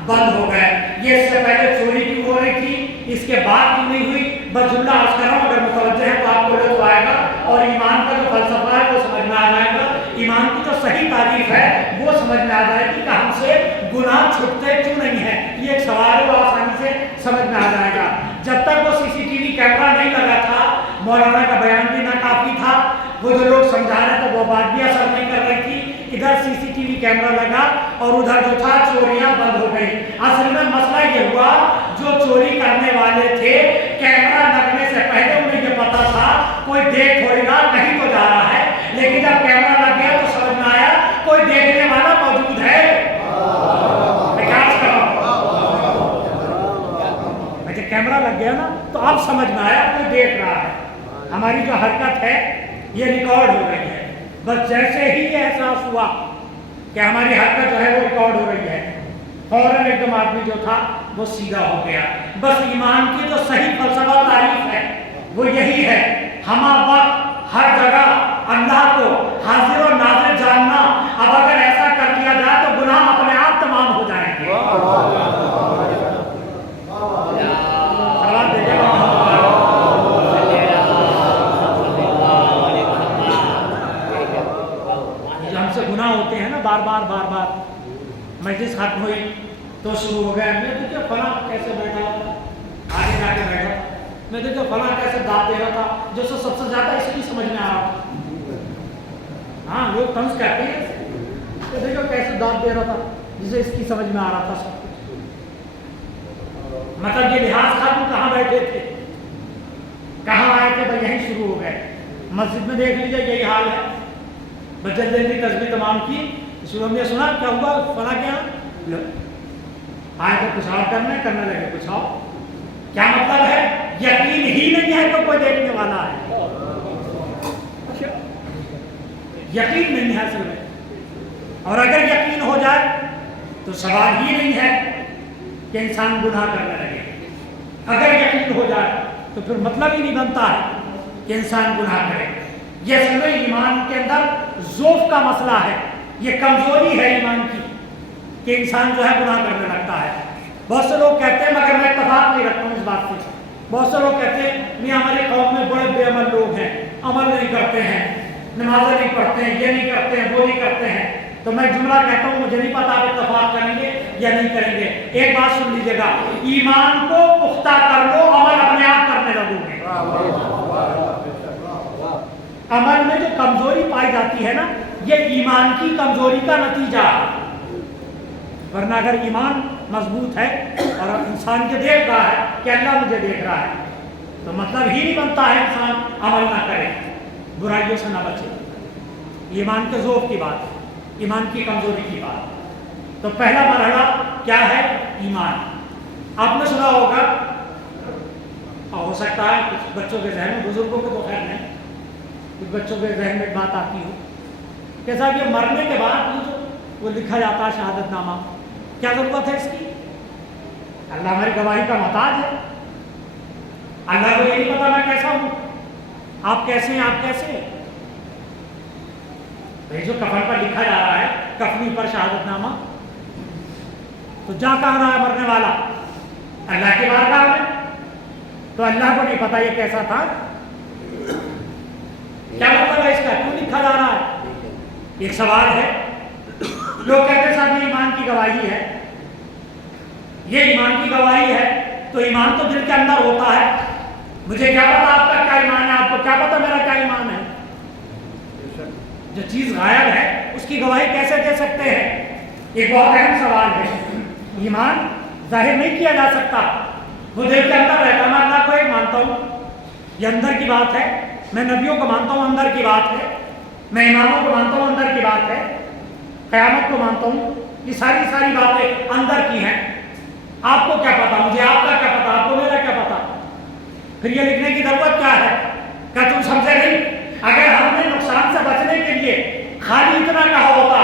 بند ہو گئے. یہ اس سے پہلے چوری کیوں ہو رہی تھی، اس کے بعد کیوں نہیں ہوئی؟ بس جملہ عرض کر رہا ہوں، اگر متوجہ ہے تو آپ کو لطف آئے گا اور ایمان کا جو فلسفہ ہے وہ سمجھ میں آ جائے گا. ایمان کی جو صحیح تعریف ہے وہ سمجھ میں آ جائے گی کہ ہم سے گناہ چھٹتے کیوں نہیں ہے. یہ ایک سوال ہے، وہ آسانی سے سمجھ میں آ جائے گا. جب تک وہ CCTV کیمرہ نہیں لگا تھا، مولانا کا بیان بھی ناکافی تھا. وہ جو لوگ سمجھا رہے تھے وہ بات بھی اثر نہیں کر رہی تھی. ادھر CCTV کیمرہ لگا اور ادھر جو تھا چوریاں بند ہو گئی. اصل میں مسئلہ یہ ہوا، جو چوری کرنے والے تھے کیمرہ لگنے سے پہلے انہیں یہ پتا تھا کوئی دیکھ تھوڑی گا، کہیں تو جا رہا ہے. لیکن جب کیمرہ لگ گیا تو سمجھ میں آیا کوئی دیکھنے والا موجود ہے. جب کیمرہ لگ گیا نا تو اب سمجھ میں آیا کوئی دیکھ رہا ہے. ہماری جو حرکت ہے یہ ریکارڈ ہو رہی ہے. بس جیسے ہی یہ احساس ہوا کہ ہماری حرکت جو ہے وہ ریکارڈ ہو رہی ہے، فوراً ایک دم آدمی جو تھا وہ سیدھا ہو گیا. بس ایمان کی جو صحیح فلسفہ تعریف ہے وہ یہی ہے، ہمہ وقت ہر جگہ اللہ کو حاضر و ناظر جاننا، اب اگر ایسا کر لیا جائے تو گناہ اپنے آپ تمام ہو جائیں گے۔ جو ہم سے گناہ ہوتے ہیں نا بار بار مجلس ختم ہوئی تو شروع ہو گیا، میں دیکھا فلاں کیسے بیٹھا تھا، آگے جا کے بیٹھا، میں دیکھا فلاں کیسے داد دے رہا تھا، جو سب سے زیادہ اس کی سمجھ میں آ رہا تھا۔ ہاں لوگ طنز کہتے ہیں کہ دیکھو کیسے داد دے رہا تھا جسے اس کی سمجھ میں آ رہا تھا سب کچھ۔ مطلب یہ لحاظ ختم، کہاں بیٹھے تھے، کہاں آئے تھے، بھائی یہیں شروع ہو گئے۔ مسجد میں دیکھ لیجیے یہی حال ہے، بس جلدی جلدی تسبیح تمام کی، شروع میں سنا کیا ہوا فلاں کیا آئے تو کچھ اور کرنے لگے کچھ اور۔ کیا مطلب ہے؟ یقین ہی نہیں ہے کہ کوئی دیکھنے والا ہے، یقین نہیں ہے اصل میں۔ اور اگر یقین ہو جائے تو سوال ہی نہیں ہے کہ انسان گناہ کرنے لگے۔ اگر یقین ہو جائے تو پھر مطلب ہی نہیں بنتا ہے کہ انسان گناہ کرے۔ یہ اصل میں ایمان کے اندر ضعف کا مسئلہ ہے، یہ کمزوری ہے ایمان کی کہ انسان جو ہے گناہ کرنے لگتا ہے۔ بہت سے لوگ کہتے ہیں، مگر میں اتفاق نہیں رکھتا ہوں اس بات سے، بہت سے لوگ کہتے ہیں میاں ہمارے قوم میں بڑے بے عمل لوگ ہیں، عمل نہیں کرتے ہیں، نمازیں نہیں پڑھتے ہیں، یہ نہیں کرتے ہیں، وہ نہیں کرتے ہیں۔ تو میں جملہ کہتا ہوں، مجھے نہیں پتا آپ اتفاق کریں گے یا نہیں کریں گے۔ ایک بات سن لیجیے گا، ایمان کو پختہ کر لو، عمل اپنے آپ کرنے لگو گے۔ عمل میں جو کمزوری پائی جاتی ہے نا، یہ ایمان کی کمزوری کا نتیجہ ہے۔ ورنہ اگر ایمان مضبوط ہے اور انسان یہ دیکھ رہا ہے کہ اللہ مجھے دیکھ رہا ہے، تو مطلب ہی نہیں بنتا ہے انسان عمل نہ کرے، برائیوں سے نہ بچے۔ ایمان کے ذوق کی بات ہے، ایمان کی کمزوری کی بات۔ تو پہلا مرحلہ کیا ہے؟ ایمان۔ آپ نے سنا ہوگا، اور ہو سکتا ہے کچھ بچوں کے ذہن میں، بزرگوں کو تو خیر نہیں، کچھ بچوں کے ذہن میں بات آتی ہو کہ صاحب یہ مرنے کے بعد وہ لکھا جاتا ہے شہادت نامہ، کیا ضرورت ہے اس کی؟ اللہ ہماری گواہی کا محتاج ہے، اللہ کو یہ نہیں پتا میں کیسا ہوں، آپ کیسے ہیں، آپ کیسے ہیں؟ بھائی جو کفن پر لکھا جا رہا ہے، کفنی پر شہادت نامہ، تو جا کہاں رہا ہے مرنے والا؟ اللہ کی بارگاہ میں۔ تو اللہ کو نہیں پتا یہ کیسا تھا؟ کیا مطلب ہے اس کا؟ کیوں لکھا جا رہا ہے؟ ایک سوال ہے۔ لوگ کہتے ہیں صاحب یہ ایمان کی گواہی ہے، یہ ایمان کی گواہی ہے، تو ایمان تو دل کے اندر ہوتا ہے، مجھے کیا پتا آپ کا کیا ایمان ہے، آپ کو کیا پتا میرا کیا ایمان ہے؟ جو چیز غائب ہے اس کی گواہی کیسے دے سکتے ہیں؟ ایک بہت اہم سوال ہے۔ ایمان ظاہر نہیں کیا جا سکتا، وہ دل کے اندر رہتا ہے۔ میں اللہ کو ایک مانتا ہوں، یہ اندر کی بات ہے، میں نبیوں کو مانتا ہوں، اندر کی بات ہے، میں اماموں کو مانتا ہوں، اندر کی بات ہے، قیامت کو مانتا ہوں، یہ ساری باتیں اندر کی ہیں۔ آپ کو کیا پتا، مجھے آپ کا کیا پتا، آپ کو میرا کیا پتا؟ پھر یہ لکھنے کی ضرورت کیا ہے؟ کیا تم سمجھے نہیں؟ اگر ہم نے نقصان سے بچنے کے لیے خالی اتنا کہا ہوتا،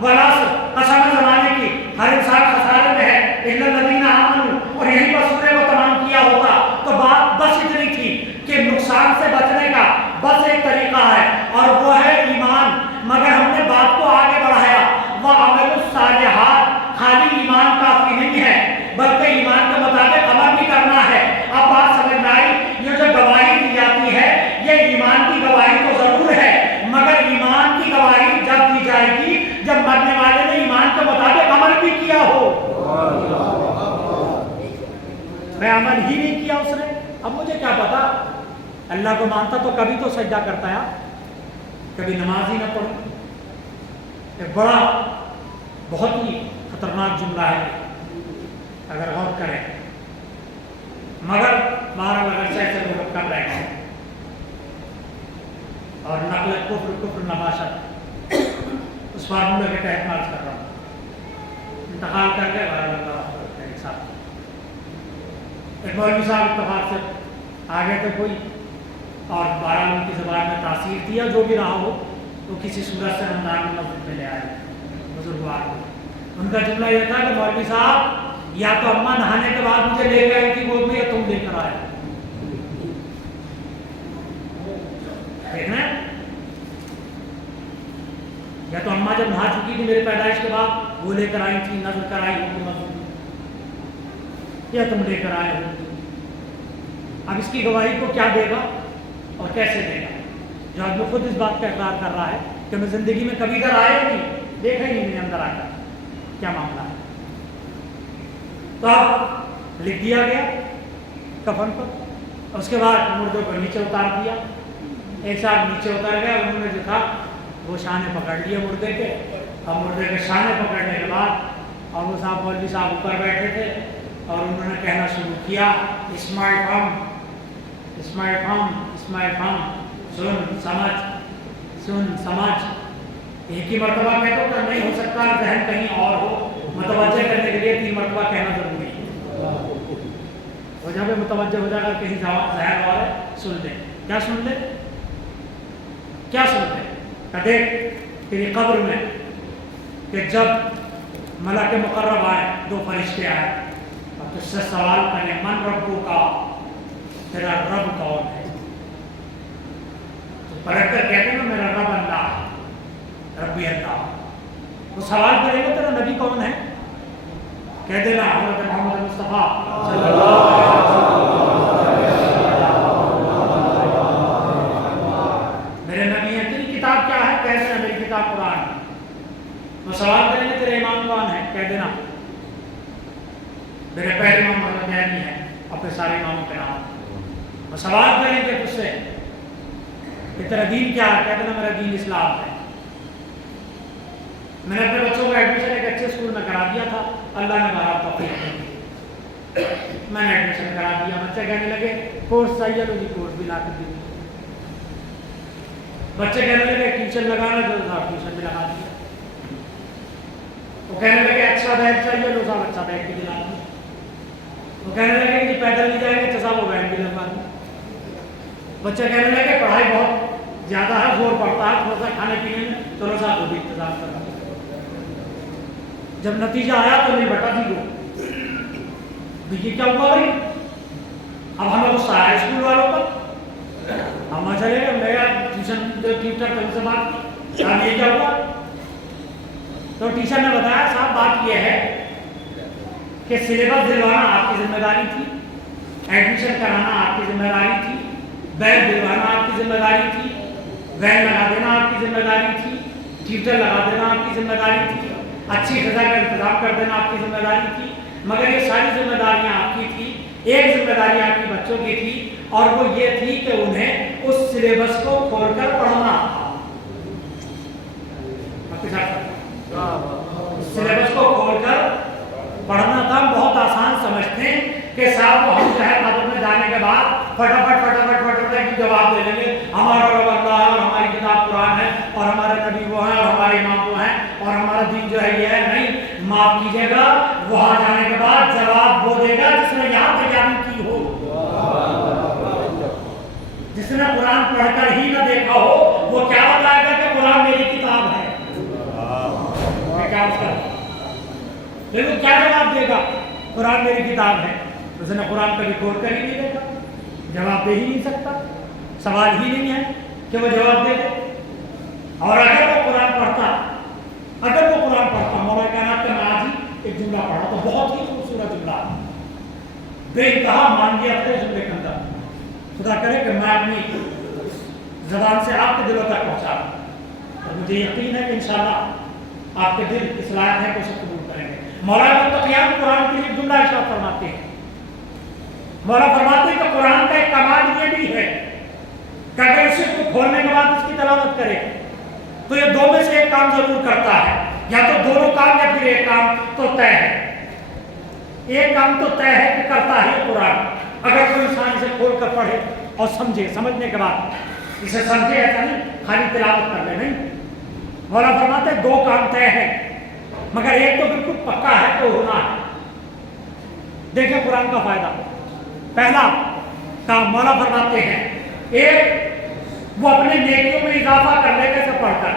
والعصر، قسم زمانے کی، ہر انسان خسارے میں ہے، الا الذین آمنوا، اور یہیں پر سورے کو تمام کیا ہوتا، تو بات بس اتنی تھی کہ نقصان سے بچنے کا بس ایک طریقہ ہے اور وہ ہے ایمان۔ مگر ہم نے بات کو آگے بڑھایا، وَعَمَلُ الصَّالِحَاتِ، خالی ایمان کافی نہیں ہے بلکہ ایمان کے مطابق عمل بھی کرنا ہے۔ اب بات سمجھ میں آئی؟ یہ جو گواہی دی جاتی ہے یہ ایمان کی گواہی تو ضرور ہے، مگر ایمان کی گواہی جب دی جائے گی جب مرنے والے نے ایمان کے مطابق عمل بھی کیا ہو۔ میں عمل ہی نہیں کیا اس نے، اب مجھے کیا پتا؟ اللہ کو مانتا تو کبھی تو سجدہ کرتا ہے، کبھی نماز ہی نہ پڑھو۔ ایک بڑا بہت ہی خطرناک جملہ ہے اگر غور کریں، مگر بہرحال اگر سے لوگ کر رہے ہیں اور نقل کفر نباشت اس فارمولے کے تحت مارچ کر رہا ہوں، انتقال کر کے بہرحال اللہ ایک ساتھ ایک مولوی صاحب اتفاق سے آگے تھے کوئی، اور بہرحال ان کی زبان میں تاثیر تھی، جو بھی رہا ہو تو کسی صورت سے رمضان میں مسجد میں لے آئے بزرگوار کو۔ ان کا جملہ یہ تھا کہ مولوی صاحب یا تو اماں نہانے کے بعد مجھے لے کے آئی تھی گود میں، یا تم لے کر آئے۔ دیکھنا ہے یا تو اماں جب نہا چکی تھی میرے پیدائش کے بعد وہ لے کر آئی تھی، نظر کرائی حکومت، یا تم لے کر آئے ہو. اب اس کی گواہی کو کیا دے گا اور کیسے دے گا؟ جو آدمی خود اس بات کا اقرار کر رہا ہے کہ میں زندگی میں کبھی ادھر آیا نہیں، دیکھا ہی نہیں میں نے اندر آ کر کیا معاملہ ہے. تو اب لکھ دیا گیا کفن پر، اس کے بعد مردوں کو نیچے اتار دیا. ایک ساتھ نیچے اتر گیا، انہوں نے جو تھا وہ شانے پکڑ لیے مردے کے، اور مردے کے شانے پکڑنے کے بعد اور وہ صاحب مولوی صاحب اوپر بیٹھے تھے اور انہوں نے کہنا شروع کیا اسماعیل فام، اسماعیل فام، اسماعیل فام، سن سمجھ، سن سمجھ. ایک ہی مرتبہ کہہ دو تو نہیں ہو سکتا، ذہن کہیں اور ہو. متوجہ کرنے کے لیے 3 مرتبہ کہنا ضروری ہے. وجہ پہ متوجہ ہو جائے گا کہیں ذہن اور ہے. سن لیں. کیا سن لیں؟ کیا سن لیں؟ کہ دیکھ تیری قبر میں کہ جب ملک مقرب آئے، 2 فرشتے آئے اور تجھ سے سوال کریں من ربو کا، تیرا رب کون ہے؟ تو پلٹ کر کہتے ہیں میرا رب اللہ، ربی اللہ. وہ سوال کرے گا تیرا نبی کون ہے؟ کہہ دینا حضرت محمد مصطفیٰ صلی اللہ علیہ وسلم میرے نبی ہیں. تیری کتاب کیا ہے؟ کہہ دینا میری کتاب قرآن ہے. وہ سوال کریں گے تیرے امام کون ہے؟ کہہ دینا میرے پہلے امام محمد مہدی ہیں، اپنے سارے اماموں کے نام. وہ سوال کریں گے تجھ سے کہ تیرا دین کیا ہے؟ کہہ دینا میرا دین اسلام ہے. میں نے اپنے بچوں کا ایڈمیشن ایک اچھے اسکول میں کرا دیا تھا، اللہ نے بہرحال توفیق دی. میں نے ایڈمیشن کرا دیا. بچے کہنے لگے کورس چاہیے تو جی کورس بھی لا کر دی. بچے کہنے لگے ٹیوشن لگانا تو صاحب ٹیوشن بھی لگا دیا. وہ کہنے لگے اچھا بیگ چاہیے تو صاحب اچھا بیگ بھی دلا دیا. وہ کہنے لگے کہ پیدل نہیں جائیں گے تو صاحب وہ وین بھی لگوا دیا. بچے کہنے لگے پڑھائی بہت زیادہ ہے، زور پڑتا ہے تھوڑا سا کھانے پینے میں، چلو صاحب وہ بھی انتظام کرا. جب نتیجہ آیا تو نہیں بٹا دی وہ یہ کیا ہوا بھائی؟ اب ہمیں غصہ آیا اسکول والوں پر. ہم چلے گئے میرا ٹیوشن ٹیچر سے بات کی صاحب یہ کیا ہوا؟ تو ٹیچر نے بتایا صاحب بات یہ ہے کہ سلیبس دلوانا آپ کی ذمہ داری تھی، ایڈمیشن کرانا آپ کی ذمہ داری تھی، بیگ دلوانا آپ کی ذمہ داری تھی، وین لگا دینا آپ کی ذمہ داری تھی، ٹیوٹر لگا دینا آپ کی ذمہ داری تھی، اچھی غذا کا انتظام کر دینا آپ کی ذمہ داری تھی. مگر یہ ساری ذمہ داریاں آپ کی تھی، ایک ذمہ داری آپ کی بچوں کی تھی اور وہ یہ تھی کہ انہیں اس سلیبس کو کھول کر پڑھنا تھا. سلیبس کو کھول کر پڑھنا تھا. بہت آسان سمجھتے ہیں کہ صاحب ہم جو ہے مدد میں جانے کے بعد فٹافٹ جواب دے لیں گے ہمارا رب اللہ ہے اور ہماری کتاب قرآن ہے اور ہمارے نبی وہ ہیں اور ہمارے امام وہ ہیں اور ہمارا دین جو ہے یہ ہے. نہیں، معاف کیجیے گا، وہاں جانے کے بعد جواب وہ دے گا جس نے یہاں تیاری کی ہو، جس نے قرآن پڑھ کر ہی نہ دیکھا ہو. وہ کیا بتائے گا کہ قرآن میری کتاب ہے؟ لیکن کیا جواب دے گا؟ قرآن میری کتاب ہے. اس نے قرآن کبھی کھول کر ہی نہیں دیکھا، جواب دے ہی نہیں سکتا. سوال ہی نہیں ہے کہ وہ جواب دے دے. اور اگر وہ قرآن پڑھتا مولا کائنات کا آج ہی ایک جملہ پڑھا تو بہت ہی خوبصورت جملہ، بے انتہا مانگیا تھا جملے کے اندر. خدا کرے کہ میں اپنی زبان سے آپ کے دلوں تک پہنچا دوں اور مجھے یقین ہے کہ انشاءاللہ آپ کے دل اس لائق ہے کہ اسے قبول کریں گے. مولا متقیان قرآن کے لیے جملہ ارشاد فرماتے ہیں. مولا فرماتے ہیں کہ قرآن کا ایک کمال یہ بھی ہے کہ اگر اسے کو کھولنے کے بعد اس کی تلاوت کرے تو یہ 2 میں سے ایک کام ضرور کرتا ہے، یا تو دونوں کام یا پھر ایک کام تو طے ہے. ایک کام تو طے ہے کہ کرتا ہے قرآن. اگر کوئی انسان اسے کھول کر پڑھے اور سمجھے، سمجھنے کے بعد اسے سمجھے، ایسا نہیں خالی تلاوت کر لے، نہیں. مولا فرماتے ہیں 2 کام طے ہیں مگر ایک تو بالکل پکا ہے تو ہونا ہے. دیکھیں قرآن کا فائدہ. پہلا کام مولا فرماتے ہیں ایک وہ اپنے نیکیوں میں اضافہ کر لے گا اسے پڑھ کر،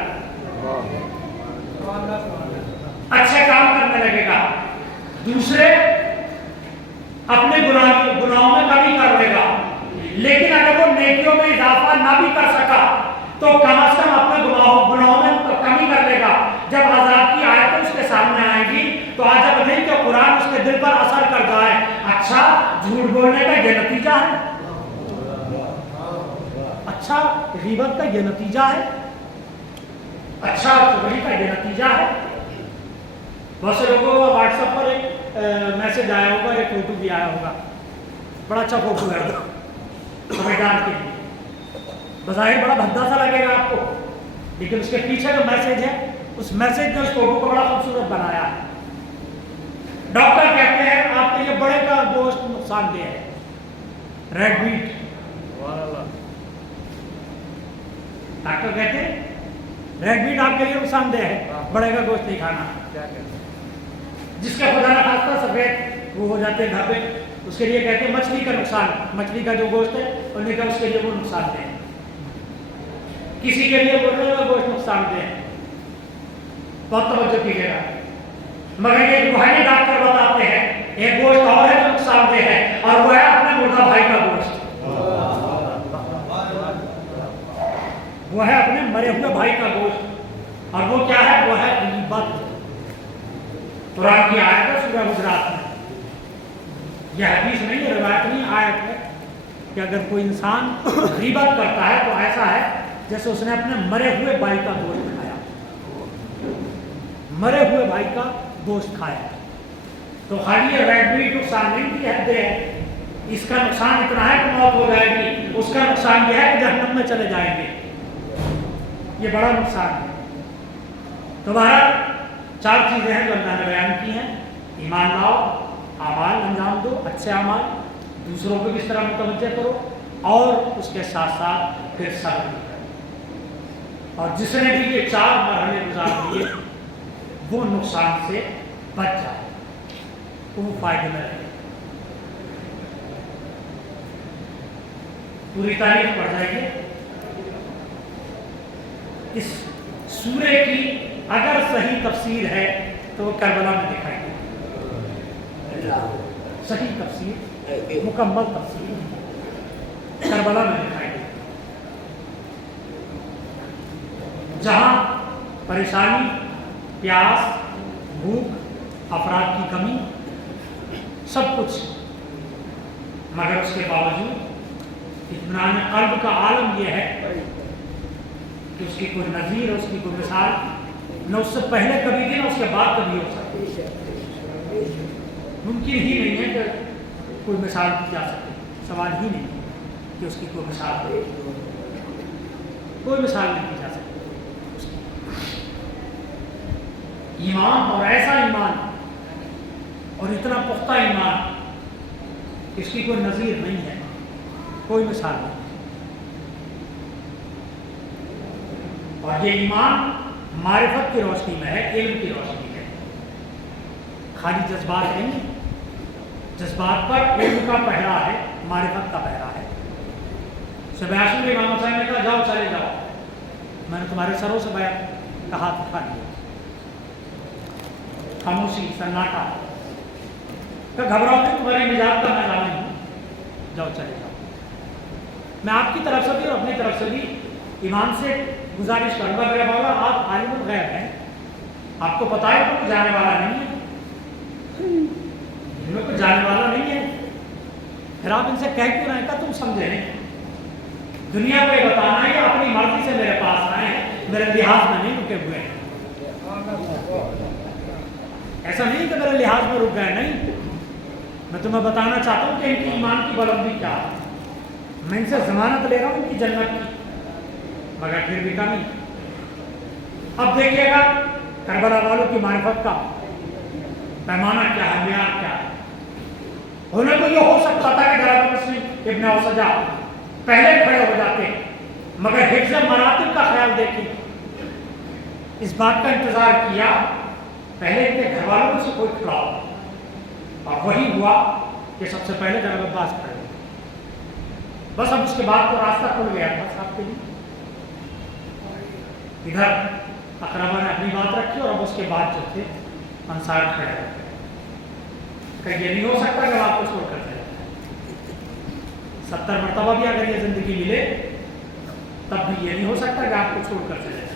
اچھے کام کرنے لگے گا. دوسرے اپنے گناہوں میں کمی کر لے گا. لیکن اگر وہ نیکیوں میں اضافہ نہ بھی کر سکا تو کم از کم اپنے گناہوں میں کمی کر لے گا جب عذاب کی آیتیں اس کے سامنے آئیں گی تو عجب نہیں کہ قرآن اس کے دل پر اثر کر جائے. اچھا جھوٹ بولنے کا یہ نتیجہ ہے, اچھا غیبت کا یہ نتیجہ ہے, اچھا چغلی کا یہ نتیجہ ہے. بہت سے لوگوں کو واٹس ایپ پر ایک میسج آیا ہوگا, ایک فوٹو بھی آیا ہوگا, بڑا اچھا فوٹو ہے سمجھدار کے لیے, بظاہر بڑا بھدا سا لگے گا آپ کو, لیکن اس کے پیچھے جو میسج ہے, اس میسج نے اس فوٹو کو بڑا خوبصورت بنایا ہے. ڈاکٹر کہتے ہیں آپ کے لیے بڑے کا گوشت نقصان دہ ہے, ریڈ میٹ. ڈاکٹر کہتے ہیں ریڈ میٹ آپ کے لیے نقصان دہ ہے, بڑے کا گوشت نہیں کھانا. جس کا خدا نہ خاصتا سفید وہ ہو جاتے ہیں گھر پہ, اس کے لیے کہتے ہیں مچھلی کا نقصان, مچھلی کا جو گوشت ہے انہیں کا اس کے لیے وہ نقصان دہ ہے. کسی کے لیے مرغے کا گوشت نقصان دہ ہے. بہت توجہ کیجیے گا, مگر یہ روحانی ڈاکٹر بتاتے ہیں ایک گوشت اور ہے جو نقصان دہ ہے, اور وہ ہے اپنے مردہ بھائی کا گوشت. وہ ہے اپنے مرے ہوئے بھائی کا گوشت, اور وہ کیا ہے, وہ ہے غیبت. قرآن کی آیت ہے سورہ حجرات میں, یہ حدیث نہیں ہے, روایت نہیں, آیت ہے کہ اگر کوئی انسان غیبت کرتا ہے تو ایسا ہے جیسے اس نے اپنے مرے ہوئے بھائی کا گوشت کھایا, مرے ہوئے بھائی کا گوشت کھایا. تو خالی یہ ریڈ میٹ نقصان نہیں کی حد ہے, اس کا نقصان اتنا ہے کہ موت ہو جائے گی, اس کا نقصان یہ ہے کہ جہنم میں چلے جائیں گے. یہ بڑا نقصان ہے. تو بہرحال 4 چیزیں ہیں جو اللہ نے بیان کی ہیں. ایمان لاؤ, اعمال انجام دو, اچھے اعمال, دوسروں کو کس طرح متوجہ کرو, اور اس کے ساتھ ساتھ پھر صبر بھی کرو. اور جس نے بھی یہ 4 مرحلے گزار دیے وہ نقصان سے بچ جائے, وہ فائدے میں رہے. پوری تاریخ پڑھ جائیں گے. اس سورے کی اگر صحیح تفسیر ہے تو وہ کربلا میں دکھائی گئی. صحیح تفسیر, مکمل تفسیر کربلا میں دکھائی گئی, جہاں پریشانی, پیاس, بھوک, افراد کی کمی, سب کچھ, مگر اس کے باوجود اطمینان قلب کا عالم یہ ہے کہ اس کی کوئی نظیر, اس کی کوئی مثال نہ اس سے پہلے کبھی تھی نہ اس کے بعد کبھی ہو سکتی. ممکن ہی نہیں ہے کہ کوئی مثال دی جا سکے, سوال ہی نہیں کہ اس کی کوئی مثال ہو, کوئی مثال نہیں دی جا سکتی. ایمان, اور ایسا ایمان اور اتنا پختہ ایمان, اس کی کوئی نظیر نہیں ہے, کوئی مثال نہیں. اور یہ ایمان معرفت کی روشنی میں ہے, علم کی روشنی میں, خالی جذبات نہیں. جذبات پر علم کا پہرا ہے, معرفت کا پہرا ہے. سبیاشن کے امام حسین نے کہا جاؤ چلے جاؤ, میں نے تمہارے سروں سے بیان کہا اٹھا لیا. خاموشی, سناٹا, کہ گھبراؤ نہیں, تمہاری نجات کا میں ضامن ہوں, جاؤ چلے جاؤ. میں آپ کی طرف سے بھی اور اپنی طرف سے بھی ایمان سے گزارش کروں گا, میرا مولا آپ عالم الغیب ہیں, آپ کو پتا ہے کوئی جانے والا نہیں ہے, ان میں کوئی جانے والا نہیں ہے, پھر آپ ان سے کہہ کیوں رہے ہیں؟ تم سمجھے نہیں, دنیا کو یہ بتانا ہے کہ اپنی مرضی سے میرے پاس آئے ہیں, میرے لحاظ میں نہیں رکے ہوئے ہیں. ایسا نہیں کہ میرے لحاظ میں رک گئے, نہیں, میں تمہیں بتانا چاہتا ہوں کہ ان کی ایمان کی بلندی کیا ہے. میں ان سے ضمانت لے رہا ہوں ان کی جنت کی, مگر پھر بھی کمی. اب دیکھیے گا کربلا والوں کی معرفت کا پیمانہ کیا ہے, معیار کیا ہے. انہیں تو یہ ہو سکتا تھا کہ جناب مسلم ابن اوسجا پہلے کھڑے ہو جاتے, مگر حفظ مراتب کا خیال دیکھیں, اس بات کا انتظار کیا پہلے ان کے گھر والوں میں سے کوئی کھڑا ہو, اور وہی ہوا کہ سب سے پہلے جناب عباس کھڑے ہوئے. بس اب اس کے بعد تو راستہ کھل گیا تھا صاحب کے لیے. ادھر اقربا نے اپنی بات رکھی, اور اب اس کے بعد جو تھے انصار کھڑے ہوئے. کہ یہ نہیں ہو سکتا کہ آپ کو چھوڑ کر چلے جائیں. 70 مرتبہ بھی اگر یہ زندگی ملے تب بھی یہ نہیں ہو سکتا کہ آپ کو چھوڑ کر چلے جائیں.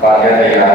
Pak ya,